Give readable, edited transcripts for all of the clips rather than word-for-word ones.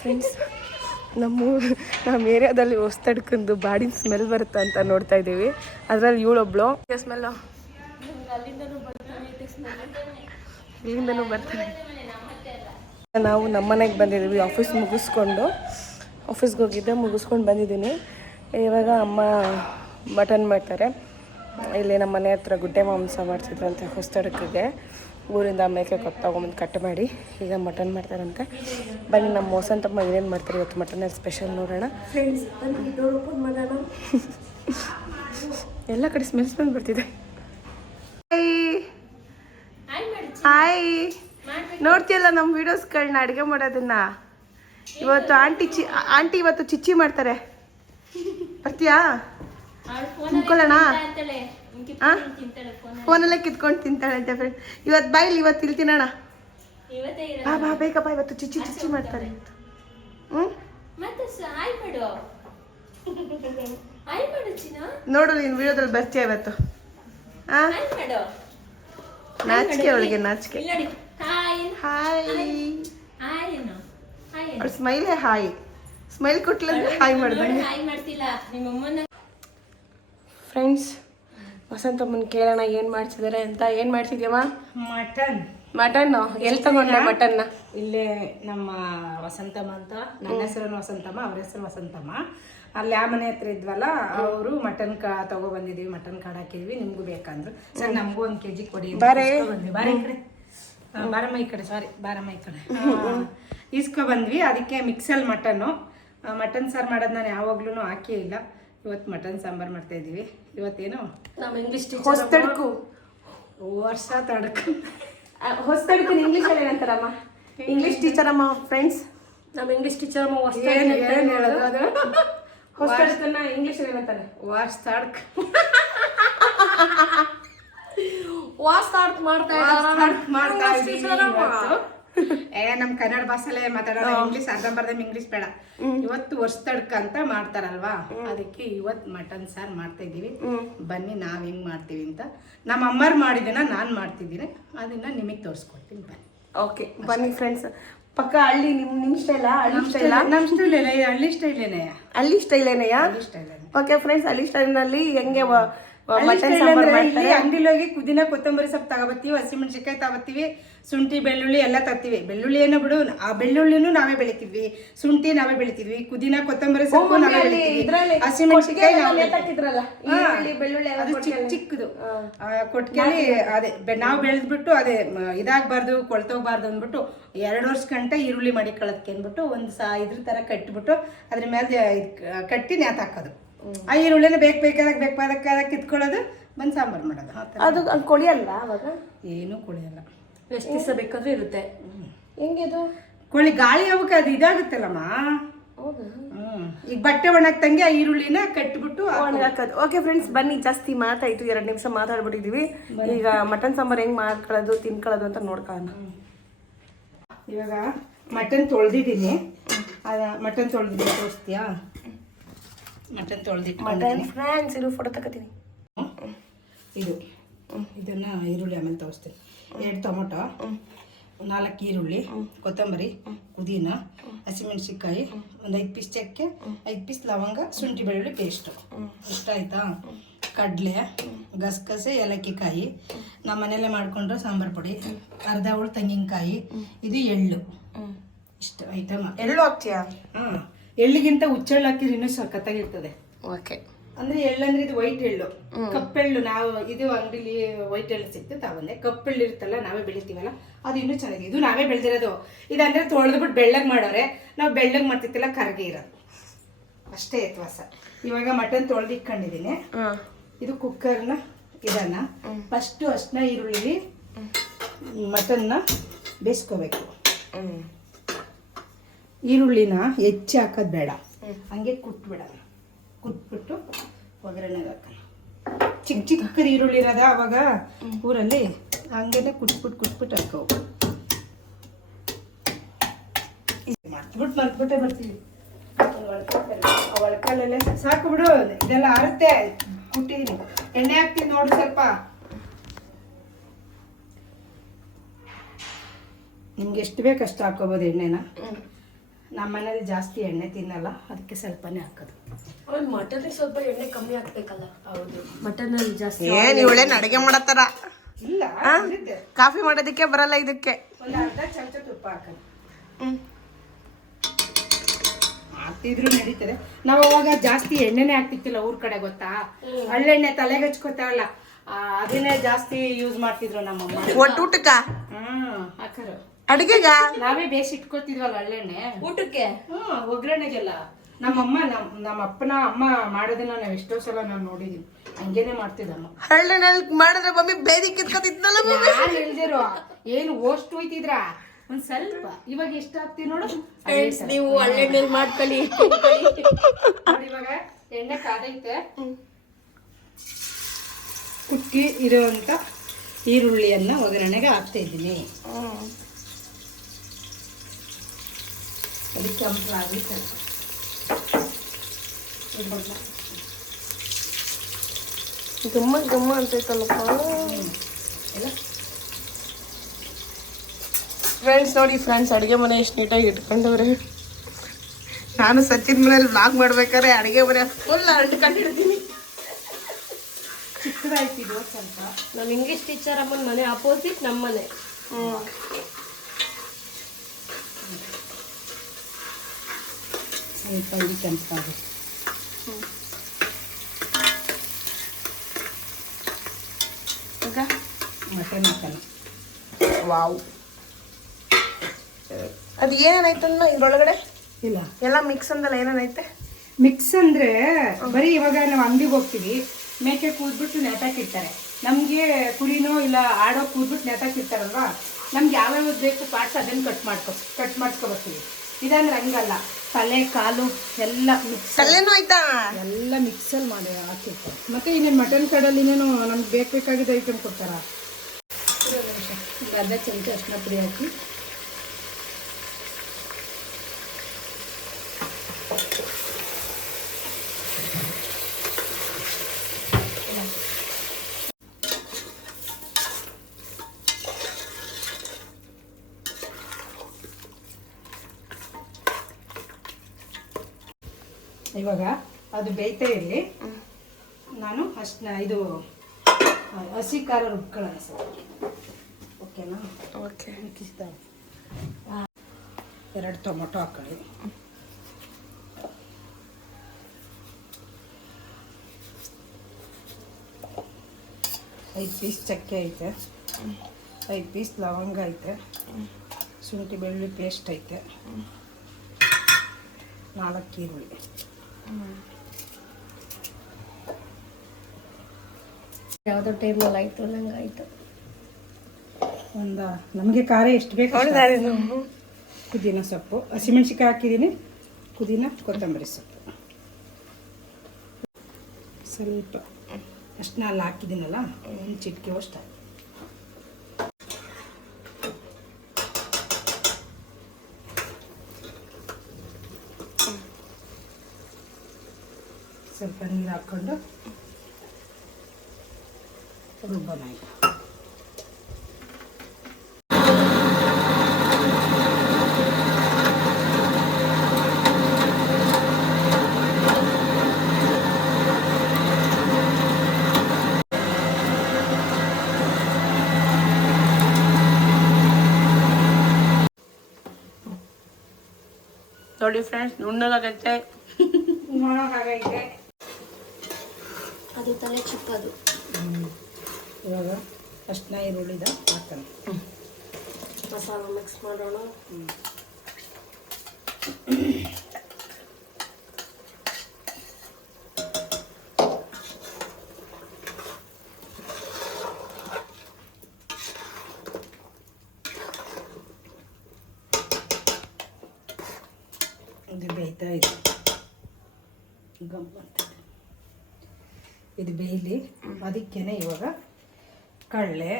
Friends, ನಮ್ಮ ಏರಿಯಾದಲ್ಲಿ ಹೊಸ್ತಡ್ಕೊಂಡು ಬಾಡಿನ ಸ್ಮೆಲ್ ಬರುತ್ತೆ ಅಂತ ನೋಡ್ತಾ ಇದ್ದೀವಿ. ಅದರಲ್ಲಿ ಇವಳೊಬ್ಳು ಸ್ಮೆಲ್ಲು ಇಲ್ಲಿಂದನೂ ಬರ್ತಾನೆ. ನಾವು ನಮ್ಮ ಮನೆಗೆ ಬಂದಿದ್ದೀವಿ. ಆಫೀಸ್ಗೆ ಹೋಗಿದ್ದೆ, ಮುಗಿಸ್ಕೊಂಡು ಬಂದಿದ್ದೀನಿ. ಇವಾಗ ಅಮ್ಮ ಮಟನ್ ಮಾಡ್ತಾರೆ. ಇಲ್ಲಿ ನಮ್ಮ ಮನೆ ಹತ್ರ ಗುಡ್ಡೆ ಮಾಂಸ ಮಾಡ್ತಿದ್ರಂತೆ ಹೊಸ್ತಡಕ್ಕಿಗೆ. ಊರಿಂದ ಮೇಕೆ ತಗೊಂಬಂದು ಕಟ್ ಮಾಡಿ ಈಗ ಮಟನ್ ಮಾಡ್ತಾರಂತೆ. ಬನ್ನಿ ನಮ್ಮ ವಸಂತಮ್ಮ ಏನೇನು ಮಾಡ್ತಾರೆ ಇವತ್ತು ಮಟನಲ್ಲಿ ಸ್ಪೆಷಲ್ ನೋಡೋಣ. ಫ್ರೆಂಡ್ಸ್, ಎಲ್ಲ ಕಡೆ ಸ್ಮೆಲ್ ಬರ್ತಿದೆ. ಹಾಯ್, ನೋಡ್ತೀಯಲ್ಲ ನಮ್ಮ ವೀಡಿಯೋಸ್ಗಳನ್ನ ಅಡುಗೆ ಮಾಡೋದನ್ನ. ಇವತ್ತು ಆಂಟಿ ಇವತ್ತು ಚಿಚ್ಚಿ ಮಾಡ್ತಾರೆ. ಬರ್ತೀಯಾ? ತಿನ್ಕೊಳ್ಳೋಣ. ಫೋನಲ್ಲೇ ಕಿತ್ಕೊಂಡು ತಿಂತಾಳಂತೆ ಫ್ರೆಂಡ್. ಇವತ್ತು ಬಾಯಿಲಿ ಇವತ್ತು ಇಲ್ಲಿ ತಿನ್ನೋಣ. ಬಾ ಬೇಕಪ್ಪ, ಇವತ್ತು ಚಿಚ್ಚಿ ಮಾಡ್ತಾರೆ. ನೋಡು, ನೀನು ವಿಡಿಯೋದಲ್ಲಿ ಬರ್ತೀಯ ಇವತ್ತು. ನಾಚಿಕೆ ಅವಳಿಗೆ, ನಾಚಿಕೆ. ಹಾಯ್, ಅವಳು ಸ್ಮೈಲೇ ಹಾಯ್. ಸ್ಮೈಲ್ ಕೊಟ್ಲ ಹಾಯ್ ಮಾಡ್ದಂಗೆ. ಫ್ರೆಂಡ್ಸ್, ವಸಂತಮ್ಮನ ಕೇಳೋಣ ಏನು ಮಾಡ್ತಿದ್ದಾರೆ ಅಂತ. ಏನು ಮಾಡ್ತಿದ್ಯಮ್ಮ? ಮಟನ್ನು ಎಲ್ಲಿ ತಗೊಂಡೆ ಮಟನ್ನ? ಇಲ್ಲೇ ನಮ್ಮ ವಸಂತಮ್ಮ ಅಂತ, ನನ್ನ ಹೆಸರು ವಸಂತಮ್ಮ, ಅವ್ರ ಹೆಸರು ವಸಂತಮ್ಮ. ಅಲ್ಲಿ ಆ ಮನೆ ಹತ್ರ ಇದ್ವಲ್ಲ, ಅವರು ಮಟನ್ ತಗೊಬಂದಿದ್ದೀವಿ. ಮಟನ್ ಕಾಡು ಹಾಕಿದ್ವಿ, ನಿಮ್ಗೂ ಬೇಕಂದ್ರು. ಸರ್ ನಮಗೂ 1 kg ಕೊಡಿ. ಬಾರಮ್ಮ ಈ ಕಡೆ, ಸಾರಿ ಬಾರಮ್ಮ ಈ ಕಡೆ. ಇಸ್ಕೊ ಬಂದ್ವಿ. ಅದಕ್ಕೆ ಮಿಕ್ಸಲ್ಲಿ ಮಟನ್ ಸಾರು ಮಾಡೋದು ನಾನು ಯಾವಾಗ್ಲೂ ಹಾಕೇ ಇಲ್ಲ. ಇವತ್ತು ಮಟನ್ ಸಾಂಬಾರು ಮಾಡ್ತಾ ಇದ್ದೀವಿ. ಇವತ್ತೇನು ನಮ್ಮ ಇಂಗ್ಲೀಷ್ ಹೊಸ್ತಡ್ಕು ವರ್ಷ ತಡ್ಕು ಹೊಸ್ತಡ್ಕು ಇಂಗ್ಲೀಷಲ್ಲಿ ಏನಂತಾರಮ್ಮ? ಇಂಗ್ಲೀಷ್ ಟೀಚರ್ ಅಮ್ಮ. ಫ್ರೆಂಡ್ಸ್, ನಮ್ಮ ಇಂಗ್ಲೀಷ್ ಟೀಚರ್ ಅಮ್ಮ ಹೊಸ್ತಡ್ಕನ್ನ ಇಂಗ್ಲೀಷಲ್ಲಿ ಏನಂತಾರೆ? ಮಾಡ್ತಾ ನಮ್ ಕನ್ನಡ ಭಾಷೆಲೆ ಮಾತಾಡೋಣ. ಇಂಗ್ಲೀಷ್ ಅರ್ಧಂಬರ್ಧ ಇಂಗ್ಲೀಷ್ ಬೇಡ. ಇವತ್ತು ವರ್ಷದಡ್ಕ ಅಂತ ಮಾಡ್ತಾರಲ್ವಾ, ಅದಕ್ಕೆ ಇವತ್ತು ಮಟನ್ ಸಾರು ಮಾಡ್ತಾ ಇದ್ದೀವಿ. ಬನ್ನಿ ನಾವ್ ಹೆಂಗ್ ಮಾಡ್ತೀವಿ ಅಂತ. ನಮ್ಮ ಅಮ್ಮರು ಮಾಡಿದ್ದನ್ನ ನಾನ್ ಮಾಡ್ತಿದ್ದೀನಿ, ಅದನ್ನ ನಿಮಗ್ ತೋರಿಸ್ಕೊಡ್ತೀನಿ. ಬನ್ನಿ. ಓಕೆ, ಬನ್ನಿ ಫ್ರೆಂಡ್ಸ್. ಪಕ್ಕ ಹಳ್ಳಿ ನಿಮ್ ಸ್ಟೈಲ? ನಮ್ ಸ್ಟೈಲ್ ಹಳ್ಳಿ ಸ್ಟೈಲೇನೆಯ. ಹಳ್ಳಿ ಸ್ಟೈಲೇನೆಯಾ? ಓಕೆ ಫ್ರೆಂಡ್ಸ್, ಹಳ್ಳಿ ಸ್ಟೈಲ್ನಲ್ಲಿ ಹೆಂಗೆ ಅಂಗಡಿಲಿ ಹೋಗಿ ಪುದೀನ ಕೊತ್ತಂಬರಿ ಸೊಪ್ಪು ತಗೋಬತ್ತೀವಿ, ಹಸಿಮೆಣಸಿನ್ಕಾಯಿ ತಗೋತೀವಿ, ಶುಂಠಿ ಬೆಳ್ಳುಳ್ಳಿ ಎಲ್ಲ ತರ್ತೀವಿ. ಬೆಳ್ಳುಳ್ಳಿ ಏನೋ ಬಿಡು, ಆ ಬೆಳ್ಳುಳ್ಳಿನೂ ನಾವೇ ಬೆಳಿತಿದ್ವಿ, ಶುಂಠಿ ನಾವೇ ಬೆಳಿತಿದ್ವಿ, ಪುದೀನ ಕೊತ್ತಂಬರಿ ಸೊಪ್ಪು ನಾವೇ ಬೆಳಿತಿದ್ವಿ, ಹಸಿಮೆಣಸಿನ್ಕಾಯಿ ಅದು ಚಿಕ್ಕದು ಕೊಟ್ಕೆಲಿ ಅದೇ ನಾವು ಬೆಳೆದ್ಬಿಟ್ಟು ಅದೇ ಇದಾಗಬಾರ್ದು, ಕೊಳ್ತೋಗ್ಬಾರ್ದು ಅಂದ್ಬಿಟ್ಟು 2 ವರ್ಷ ಗಂಟೆ ಈರುಳ್ಳಿ ಮಾಡಿ ಕಳದಕ್ಕೆ ಅಂದ್ಬಿಟ್ಟು ಇದ್ರ ತರ ಕಟ್ಬಿಟ್ಟು ಅದ್ರ ಮೇಲೆ ಕಟ್ಟಿ ನ್ಯಾತ್ ಹಾಕೋದು. ಆ ಈರುಳ್ಳಿನ ಬೇಕಾದಾಗ ಕಿತ್ಕೊಳ್ಳೋದು, ಬಂದು ಸಾಂಬಾರು ಮಾಡೋದು. ಅದು ಕೊಳಿಯಲ್ವಾ ಅವಾಗ? ಏನೂ ಕೊಳಿಯಲ್ಲ, ಎಷ್ಟು ದಿವಸ ಬೇಕಾದ್ರೂ ಇರುತ್ತೆ. ಹೆಂಗೆ ಅದು ಕೋಳಿ ಗಾಳಿ ಅವಕ್ಕೆ ಅದು ಇದಾಗುತ್ತಲ್ಲಮ್ಮ. ಈಗ ಬಟ್ಟೆ ಒಣಗ್ತಂಗೆ ಆ ಈರುಳ್ಳಿನ ಕಟ್ಬಿಟ್ಟು ಒಣಗಾಕೋದು. ಓಕೆ ಫ್ರೆಂಡ್ಸ್, ಬನ್ನಿ, ಜಾಸ್ತಿ ಮಾತಾಯ್ತು, 2 ನಿಮಿಷ ಮಾತಾಡ್ಬಿಟ್ಟಿದೀವಿ. ಈಗ ಮಟನ್ ಸಾಂಬಾರು ಹೆಂಗ್ ಮಾಡ್ಕೊಳ್ಳೋದು ತಿನ್ಕೊಳ್ಳೋದು ಅಂತ ನೋಡ್ಕೊಳ್ಳೋಣ. ಇವಾಗ ಮಟನ್ ತೊಳೆದಿದ್ದೀನಿ. ಮಟನ್ ತೊಳೆದಿದ್ದೀನಿ, ತೋರಿಸ್ತೀಯಾ? ಮಟನ್ ತೊಳೆದಿಟ್ಟು ಫ್ರೆಂಡ್ಸ್, ಇದು ಫೋಟೋ ತಗೋತೀನಿ. ಇದನ್ನ ಈರುಳ್ಳಿ ಆಮೇಲೆ ತೋರಿಸ್ತೀನಿ. 2 ಟೊಮೊಟೊ, 4 ಈರುಳ್ಳಿ, ಕೊತ್ತಂಬರಿ, ಪುದೀನ, ಹಸಿಮೆಣಸಿನ್ಕಾಯಿ, ಒಂದು 5 ಪೀಸ್ ಚಕ್ಕೆ, 5 ಪೀಸ್ ಲವಂಗ, ಶುಂಠಿ ಬೆಳ್ಳುಳ್ಳಿ ಪೇಸ್ಟು. ಇಷ್ಟ ಆಯ್ತಾ? ಕಡಲೆ, ಗಸಗಸೆ, ಏಲಕ್ಕಿಕಾಯಿ, ನಮ್ಮ ಮನೆಯಲ್ಲೇ ಮಾಡ್ಕೊಂಡ್ರೆ ಸಾಂಬಾರು ಪುಡಿ, ಅರ್ಧ ಹುಳು ತೆಂಗಿನಕಾಯಿ, ಇದು ಎಳ್ಳು. ಇಷ್ಟು ಐಟಮ್. ಎಳ್ಳು ಹಾಕ್ತೀಯಾ? ಎಳ್ಳಿಗಿಂತ ಹುಚ್ಚೆಳ್ಳು ಹಾಕಿದ್ರೆ ಇನ್ನೂ ಸಖತ್ತಾಗಿರ್ತದೆ. ಓಕೆ, ಅಂದ್ರೆ ಎಳ್ಳಂದ್ರೆ ಇದು ವೈಟ್ ಎಳ್ಳು, ಕಪ್ಪೆಳ್ಳು. ನಾವು ಇದು ಅಂಗಡಿಲಿ ವೈಟ್ ಎಳ್ಳು ಸಿಕ್ತು ತಗೊಂಡೆ. ಕಪ್ಪೆಳ್ಳು ಇರುತ್ತಲ್ಲ, ನಾವೇ ಬೆಳಿತೀವಲ್ಲ, ಅದು ಇನ್ನೂ ಚೆನ್ನಾಗಿದೆ. ಇದು ನಾವೇ ಬೆಳೆದಿರೋದು. ಇದಂದ್ರೆ ತೊಳೆದ್ಬಿಟ್ಟು ಬೆಳ್ಳಗ್ ಮಾಡೋರೆ, ನಾವು ಬೆಳ್ಳಗ್ ಮಾಡ್ತಿತ್ತಿಲ್ಲ, ಕರಗೆ ಇರೋದು ಅಷ್ಟೇ ವ್ಯತ್ಯಾಸ. ಇವಾಗ ಮಟನ್ ತೊಳೆದಿಟ್ಕೊಂಡಿದ್ದೀನಿ. ಇದು ಕುಕ್ಕರ್ನ ಇದನ್ನ ಫಸ್ಟ್ ಅಷ್ಟನ್ನ ಈರುಳ್ಳಿ ಮಟನ್ನ ಬೇಯಿಸ್ಕೋಬೇಕು. ಈರುಳ್ಳಿನ ಹೆಚ್ಚಿ ಹಾಕೋದು ಬೇಡ, ಹಂಗೆ ಕುಟ್ಬಿಟ್ಟು ಒಗ್ಗರಣೆಗೆ ಹಾಕೋಣ. ಚಿಕ್ಕದ ಈರುಳ್ಳಿ ಇರೋದ ಅವಾಗ ಊರಲ್ಲಿ, ಹಂಗೇನೆ ಕುಟ್ಬಿಟ್ಟು ಹಾಕೋ. ಮರ್ತ್ಬಿಟ್ಟೆ ಬರ್ತೀವಿ. ಒಳಕಲ್ಲೆಲ್ಲ ಸಾಕು ಬಿಡು, ಇದೆಲ್ಲ ಆರುತ್ತೆ. ಕುಟ್ಟಿದ್ದೀನಿ, ಎಣ್ಣೆ ಹಾಕ್ತೀನಿ ನೋಡು ಸ್ವಲ್ಪ. ನಿಮ್ಗೆ ಎಷ್ಟು ಬೇಕು ಅಷ್ಟು ಹಾಕೋಬೋದು ಎಣ್ಣೆನ. ನಮ್ಮ ಮನೇಲಿ ಜಾಸ್ತಿ ಎಣ್ಣೆ ತಿನ್ನಲ್ಲ, ಅದಕ್ಕೆ ಸ್ವಲ್ಪನೇ ಹಾಕೋದು. ಮಟನ್ ಸ್ವಲ್ಪ ಎಣ್ಣೆ ಕಮ್ಮಿ ಹಾಕ್ಬೇಕಲ್ಲ. ಹೌದು, ಮಟನ್ ಅಲ್ಲಿ ಜಾಸ್ತಿ. ಏನ್ ಇವಳೇನ್ ಅಡಿಗೆ ಮಾಡತ್ತಾರ? ಇಲ್ಲ ಇರುತ್ತೆ. ಕಾಫಿ ಮಾಡೋದಕ್ಕೆ ಬರಲ್ಲ ಇದಕ್ಕೆ. ಒಂದು ಅರ್ಧ ಚಮಚ ತುಪ್ಪ ಹಾಕೋದು. ಹಾಕ್ತಿದ್ರು ನಡೀತದೆ. ನಾವು ಅವಾಗ ಜಾಸ್ತಿ ಎಣ್ಣೆನೆ ಹಾಕ್ತಿತ್ತಿಲ್ಲ ಊರ್ ಕಡೆ, ಗೊತ್ತಾ? ಹಳ್ಳೆಣ್ಣೆ ತಲೆಗೆ ಹಚ್ಕೋತಾರಲ್ಲ, ಅದನ್ನೇ ಜಾಸ್ತಿ ಯೂಸ್ ಮಾಡ್ತಿದ್ರು ನಮ್ಮಮ್ಮ. ಒಟ್ಟು ಊಟಕ್ಕ ಹಾಕರು ಅಡಿಗೆಗ ನಾವೇ ಬೇಸಿ ಇಟ್ಕೋತಿದ್ವಲ್ಲ ಹಳ್ಳೆಣ್ಣೆ ಊಟಕ್ಕೆ. ಒಗ್ಗರಣೆಗೆಲ್ಲ ನಮ್ಮಮ್ಮ ನಮ್ಮ ಅಪ್ಪನ ಅಮ್ಮ ಮಾಡೋದನ್ನ ನಾವ್ ಎಷ್ಟೋ ಸಲ ನಾನು ನೋಡಿದೀನಿ, ಹಂಗೇನೆ ಮಾಡ್ತಿದ್ದಮ್ಮ. ಹಳ್ಳಿನಲ್ಲಿ ಮಾಡಿದ್ರೆ ಮಮ್ಮಿ ಬೇದಿ ಕಿತ್ಕೊತಿದ್ನಲ್ಲ. ಯಾರು ಹೇಳ್ದಿರೋ ಏನು ಓಷ್ಟು ಹೋಯ್ತಿದ್ರ ಒಂದ್ ಸ್ವಲ್ಪ. ಇವಾಗ ಎಷ್ಟು ಹಾಕ್ತಿವಿ ನೋಡು. ನೀವು ಒಳ್ಳೆಣ್ಣೆ ಮಾಡ್ಕೊಳ್ಳಿ. ನೋಡಿ ಇವಾಗ ಎಣ್ಣೆ ಕಾದೈತೆ. ಕುಟ್ಟಿ ಇರುವಂತ ಈರುಳ್ಳಿಯನ್ನ ಒಗ್ಗರಣೆಗೆ ಹಾಕ್ತಾ ಇದ್ದೀನಿ. ಅದು ಕೆಂಪಾಗಿ ಸ್ವಲ್ಪ ಗಮ್ಮ ಗಮ್ಮ ಅಂತೈತಲ್ಲಪ್ಪ ಎಲ್ಲ. ಫ್ರೆಂಡ್ಸ್ ನೋಡಿ ಫ್ರೆಂಡ್ಸ್, ಅಡುಗೆ ಮನೆ ಎಷ್ಟು ನೀಟಾಗಿ ಇಟ್ಕೊಂಡವ್ರೆ. ನಾನು ಸಚಿನ್ ಮನೇಲಿ ವ್ಲಾಗ್ ಮಾಡ್ಬೇಕಾದ್ರೆ ಅಡುಗೆ ಮನೆ ಫುಲ್ ಇಟ್ಕೊಂಡಿರ್ತೀನಿ. ಚಿಕ್ಕದಾಯ್ತಿದ್ದು ಸ್ವಲ್ಪ. ನಮ್ಮ ಇಂಗ್ಲಿಷ್ ಟೀಚರ್ ಅಮ್ಮನ ಮನೆ ಅಪೋಸಿಟ್ ನಮ್ಮ ಮನೆ. ಸ್ವಲ್ಪ ಇದು ಕೆಂಪಾಗಿ. ಮಟನ್ ಹಾಕೋಣ. ವಾವ್, ಅದು ಏನೇನಾಯ್ತನ್ನ ಇದ್ರೊಳಗಡೆ? ಇಲ್ಲ ಎಲ್ಲ ಮಿಕ್ಸ್ ಅಂದಲ್ಲ, ಏನೇನೈತೆ? ಮಿಕ್ಸ್ ಅಂದ್ರೆ ಬರೀ ಇವಾಗ ನಾವು ಅಂಗಡಿಗೆ ಹೋಗ್ತೀವಿ, ಮೇಕೆ ಕೂದ್ಬಿಟ್ಟು ನೆತಾಕಿರ್ತಾರೆ. ನಮ್ಗೆ ಕುರಿನೋ ಇಲ್ಲ ಆಡೋ ಕೂದ್ಬಿಟ್ಟು ನೆತಾಕಿರ್ತಾರಲ್ವಾ, ನಮ್ಗೆ ಯಾವ್ಯಾವ ಬೇಕು ಪಾರ್ಟ್ಸ್ ಅದನ್ನ ಕಟ್ ಮಾಡ್ಸ್ಕೊಬರ್ತೀವಿ. ಇದಂದ್ರೆ ಹಂಗಲ್ಲ, ತಲೆ ಕಾಲು ಎಲ್ಲ ಮಿಕ್ಸ್, ತಲೆನೂ ಆಯ್ತಾ? ಎಲ್ಲ ಮಿಕ್ಸಲ್ಲಿ ಮಾಡಿ ಹಾಕಿರ್ತಾರೆ. ಮತ್ತೆ ಇನ್ನೇನು ಮಟನ್ ಕಡಲ್ಲಿ ಇನ್ನೇನು ನಮ್ಗೆ ಬೇಕಾಗಿದ್ದ ಐಟಮ್ ಕೊಡ್ತಾರ. ಅರ್ಧ ಚಮಚ ಅರಿಶಿನ ಪುಡಿ ಹಾಕಿ, ಇವಾಗ ಅದು ಬೇಯ್ತಾ ಇರಲಿ. ನಾನು ಇದು ಹಸಿ ಖಾರ ರುಬ್ಕೊಳ್ಳೋಣ ಸರ್. ಓಕೆನಾ? ಓಕೆ. ಮಿಕ್ಕಿಸ್ತಾವೆ. 2 ಟೊಮೊಟೊ ಹಾಕೊಳ್ಳಿ. ಐದು ಪೀಸ್ ಚಕ್ಕೆ ಐತೆ, 5 ಪೀಸ್ ಲವಂಗ ಐತೆ, ಶುಂಠಿ ಬೆಳ್ಳುಳ್ಳಿ ಪೇಸ್ಟ್ ಐತೆ, 4 ಈರುಳ್ಳಿ. ಯಾವುದೋ ಟೈಮ್ನಲ್ಲಿ ಆಯಿತು ನಂಗೆ ಆಯಿತು. ನಮಗೆ ಖಾರ ಎಷ್ಟು ಬೇಕು ಪುದೀನ ಸೊಪ್ಪು, ಹಸಿಮೆಣ್ಸಿಕಾಯಿ ಹಾಕಿದ್ದೀನಿ, ಪುದೀನ ಕೊತ್ತಂಬರಿ ಸೊಪ್ಪು ಸ್ವಲ್ಪ, ಅಷ್ಟನ್ನ ಅಲ್ಲಿ ಹಾಕಿದ್ದೀನಲ್ಲ, ಒಂದು ಚಿಟಿಕೆ ಅಷ್ಟು. ಸ್ವಲ್ಪ ನೀರು ಹಾಕ್ಕೊಂಡು ರುಬ್ಬನ. ನೋಡಿ ಫ್ರೆಂಡ್ಸ್, ನುಣ್ಣಗಾಗೈತೆ. ನೋಡೋಕ್ಕಾಗೈತೆ. ಅದು ತಲೆ ಚಿಕ್ಕದು. ಇವಾಗ ಅಷ್ಟನ್ನ ಈರುಳ್ಳಿದ ಹಾಕೋಣ. ಮಸಾಲ ಮಿಕ್ಸ್ ಮಾಡೋಣ. ಇದು ಬೇಯ್ತಾ ಇದೆ, ಗಮ್ಮಂತ. ಇದು ಬೇಯಲಿ. ಅದಕ್ಕೇನೆ ಇವಾಗ ಕಡಲೆ,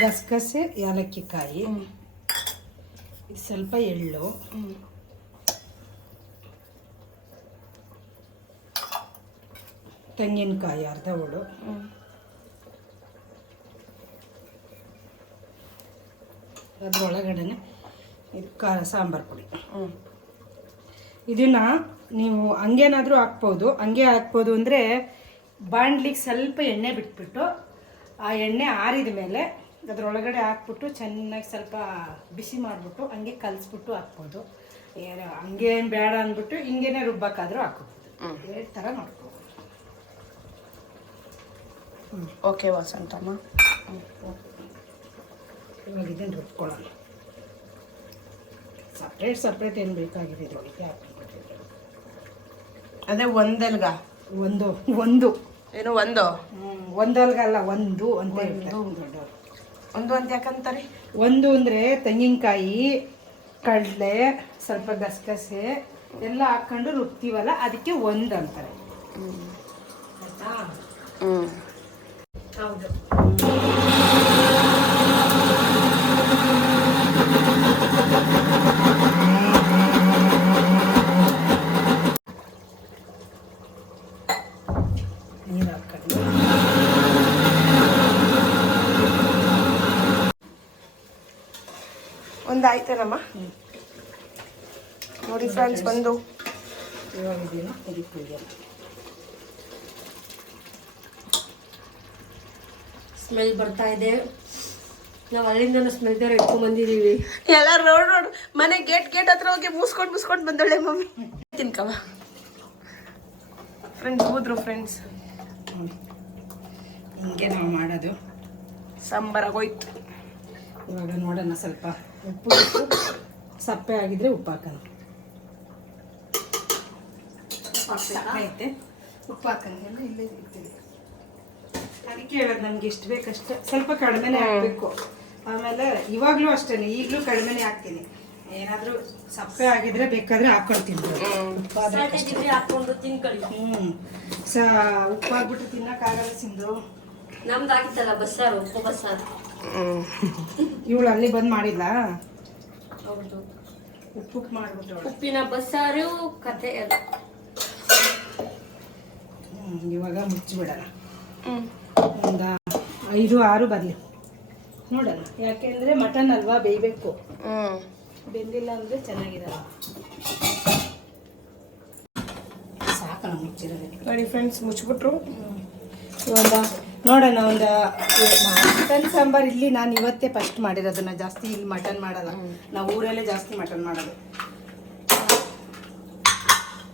ಗಸಗಸೆ, ಏಲಕ್ಕಿ ಕಾಯಿ, ಸ್ವಲ್ಪ ಎಳ್ಳು, ತೆಂಗಿನಕಾಯಿ ಅರ್ಧ ಹೋಳು, ಅದರೊಳಗಡೆ ಇದು ಸಾಂಬಾರು ಪುಡಿ. ಹ್ಞೂ ಇದನ್ನ ನೀವು ಹಂಗೇನಾದರೂ ಹಾಕ್ಬೋದು. ಹಂಗೆ ಹಾಕ್ಬೋದು ಅಂದರೆ ಬಾಣಲಿಗೆ ಸ್ವಲ್ಪ ಎಣ್ಣೆ ಬಿಟ್ಬಿಟ್ಟು ಆ ಎಣ್ಣೆ ಆರಿದ ಮೇಲೆ ಅದರೊಳಗಡೆ ಹಾಕ್ಬಿಟ್ಟು ಚೆನ್ನಾಗಿ ಸ್ವಲ್ಪ ಬಿಸಿ ಮಾಡಿಬಿಟ್ಟು ಹಂಗೆ ಕಲಿಸ್ಬಿಟ್ಟು ಹಾಕ್ಬೋದು. ಹಂಗೇನು ಬೇಡ ಅಂದ್ಬಿಟ್ಟು ಹಿಂಗೇನೆ ರುಬ್ಬಕ್ಕಾದರೂ ಹಾಕೋಬೋದು. ಎರಡು ಥರ ಮಾಡ್ಕೋಬೋದು. ಓಕೆ ವಸಂತಮ್ಮ. ಇವಾಗ ಇದನ್ನು ರುಬ್ಕೊಳ್ಳೋಣ. ಸಪ್ರೇಟ್ ಏನು ಬೇಕಾಗಿದೆ ಇದರೊಳಗೆ ಹಾಕ್ಬಿಟ್ಟಿದ್ರೆ. ಅದೇ ಒಂದೆಲ್ಗ ಒಂದು ಏನು ಒಂದು ಒಂದಲ್ಗಲ್ಲ, ಒಂದು ಅಂತ ಹೇಳ್ತಾರೆ ದೊಡ್ಡವರು. ಒಂದು ಅಂತ ಯಾಕಂತಾರೆ? ಒಂದು ಅಂದರೆ ತೆಂಗಿನಕಾಯಿ, ಕಡಲೆ, ಸ್ವಲ್ಪ ಗಸಗಸೆ ಎಲ್ಲ ಹಾಕ್ಕೊಂಡು ರುಬ್ತೀವಲ್ಲ, ಅದಕ್ಕೆ ಒಂದು ಅಂತಾರೆ. ಆಯ್ತಾ? ಹೌದು. ನೀರು ಹಾಕ್ಕೊಂಡು ಒಂದು ಆಯ್ತೇನಮ್ಮ? ನೋಡಿ ಫ್ರೆಂಡ್ಸ್, ಒಂದು ಇವಾಗ ಇದನ್ನು ಇದಕ್ಕೆ ಸ್ಮೆಲ್ ಬರ್ತಾ ಇದೆ. ನಾವು ಅಲ್ಲಿಂದ ಸ್ಮೆಲ್ ತರ ಇಟ್ಕೊಂಡ್ ಬಂದಿದೀವಿ. ಎಲ್ಲ ರೋಡ್ ಮನೆ ಗೇಟ್ ಹತ್ರ ಹೋಗಿ ಮುಸ್ಕೊಂಡು ಬಂದೊಳ್ಳೆ ಮಮ್ಮಿ. ತಿನ್ಕವ ಫ್ರೆಂಡ್ಸ್, ಹೋದ್ರು ಫ್ರೆಂಡ್ಸ್. ಹಿಂಗೆ ನಾವು ಮಾಡೋದು. ಸಾಂಬಾರಾಗೋಯ್ತು. ಇವಾಗ ನೋಡೋಣ, ಸ್ವಲ್ಪ ಉಪ್ಪು ಸಪ್ಪೆ ಆಗಿದ್ರೆ ಉಪ್ಪು ಹಾಕೋಣ. ಸಪ್ಪೆ ಐತೆ, ಉಪ್ಪು ಹಾಕಂಗೆಲ್ಲ ಇಲ್ಲೇ ಇರ್ತೀವಿ. ಅದಕ್ಕೆ ಹೇಳೋದು, ನಮ್ಗೆ ಎಷ್ಟು ಬೇಕಷ್ಟೇ, ಸ್ವಲ್ಪ ಕಡಿಮೆನೇ ಹಾಕಬೇಕು. ಆಮೇಲೆ ಇವಾಗಲೂ ಅಷ್ಟೇ, ಈಗಲೂ ಕಡಿಮೆನೇ ಹಾಕ್ತೀನಿ. ಏನಾದರೂ ಸಪ್ಪೆ ಆಗಿದ್ರೆ ಬೇಕಾದ್ರೆ ಹಾಕೊಳ್ತೀನಿ. ಹಾಕೊಂಡು ತಿನ್ಕೊಳ್ಳಿ. ಉಪ್ಪು ಹಾಕ್ಬಿಟ್ಟು ತಿನ್ನಕ್ಕಾಗಲ್ಲ ಸಿಂಧು. ನಮ್ದು ಆಗಿತ್ತಲ್ಲ ಬಸ್ಸಾರು, ಉಪ್ಪು ಬಸ್ಸಾರು. ಇವಳು ಅಲ್ಲಿ ಬಂದು ಮಾಡಿಲ್ಲ, ಹೌದು, ಉಪ್ಪು ಮಾಡ್ಬಿಟ್ಟು. ಉಪ್ಪಿನ ಬಸ್ಸಾರು ಕತೆ ಎಲ್ಲ. ಇವಾಗ ಮುಚ್ಚಿಬಿಡೋಣ. ಒಂದು 5-6 ಬರಲಿ ನೋಡೋಣ. ಯಾಕೆಂದ್ರೆ ಮಟನ್ ಅಲ್ವಾ, ಬೇಯಬೇಕು. ಬೆಂದಿಲ್ಲ ಅಂದ್ರೆ ಚೆನ್ನಾಗಿರಲ್ಲ. ಸಾಕಣ ಮುಚ್ಚಿರೋದಕ್ಕೆ. ನೋಡಿ ಫ್ರೆಂಡ್ಸ್, ಮುಚ್ಚಿಬಿಟ್ರು. ಇವಾಗ ನೋಡೋಣ, ಒಂದು ಮಟನ್ ಸಾಂಬಾರು ಇಲ್ಲಿ ನಾನು ಇವತ್ತೇ ಫಸ್ಟ್ ಮಾಡಿರೋದನ್ನ. ಜಾಸ್ತಿ ಇಲ್ಲಿ ಮಟನ್ ಮಾಡಲ್ಲ, ನಾವು ಊರಲ್ಲೇ ಜಾಸ್ತಿ ಮಟನ್ ಮಾಡೋದು.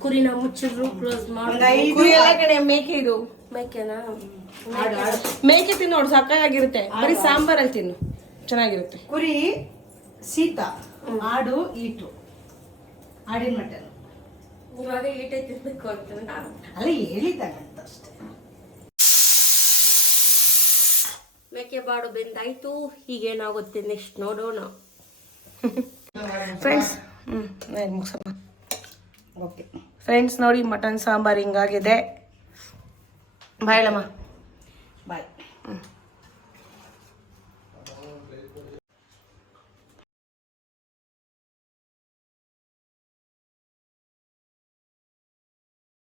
ಕುರಿನ ಮುಚ್ಚಿದ್ರು ಕ್ಲೋಸ್ ಮಾಡಿ. ಒಂದು 5 ಕುರಿ ಎಲ್ಲ ಕಡೆ ಮೇಕೆ, ಇದು ಮೇಕೆನಾ? ಮೇಕೆ ತಿನ್ನು ನೋಡಿ, ಸಾಕಾಗಿರುತ್ತೆ. ಬರೀ ಸಾಂಬಾರಲ್ಲಿ ತಿನ್ನು, ಚೆನ್ನಾಗಿರುತ್ತೆ. ಕುರಿ ಶೀತ, ಆಡು ಈಟು, ಆಡಿನ ಮಟನ್. ಇವಾಗ ಈಟೆ ತಿನ್ಬೇಕು ಅಂತ ನಾನು ಅಲ್ಲ ಹೇಳಿದ್ದಾಗಂತ ಅಷ್ಟೇ. ಮೇಕೆ ಬಾಡು ಬೆಂದಾಯ್ತು. ಈಗೇನಾಗುತ್ತೆ ನೆಕ್ಸ್ಟ್ ನೋಡೋಣ. ಫ್ರೆಂಡ್ಸ್, ಮುಗಿಸಮ್ಮ. ಓಕೆ ಫ್ರೆಂಡ್ಸ್ ನೋಡಿ, ಮಟನ್ ಸಾಂಬಾರ್ ಹಿಂಗಾಗಿದೆ. ಬಾಯಳಮ್ಮ.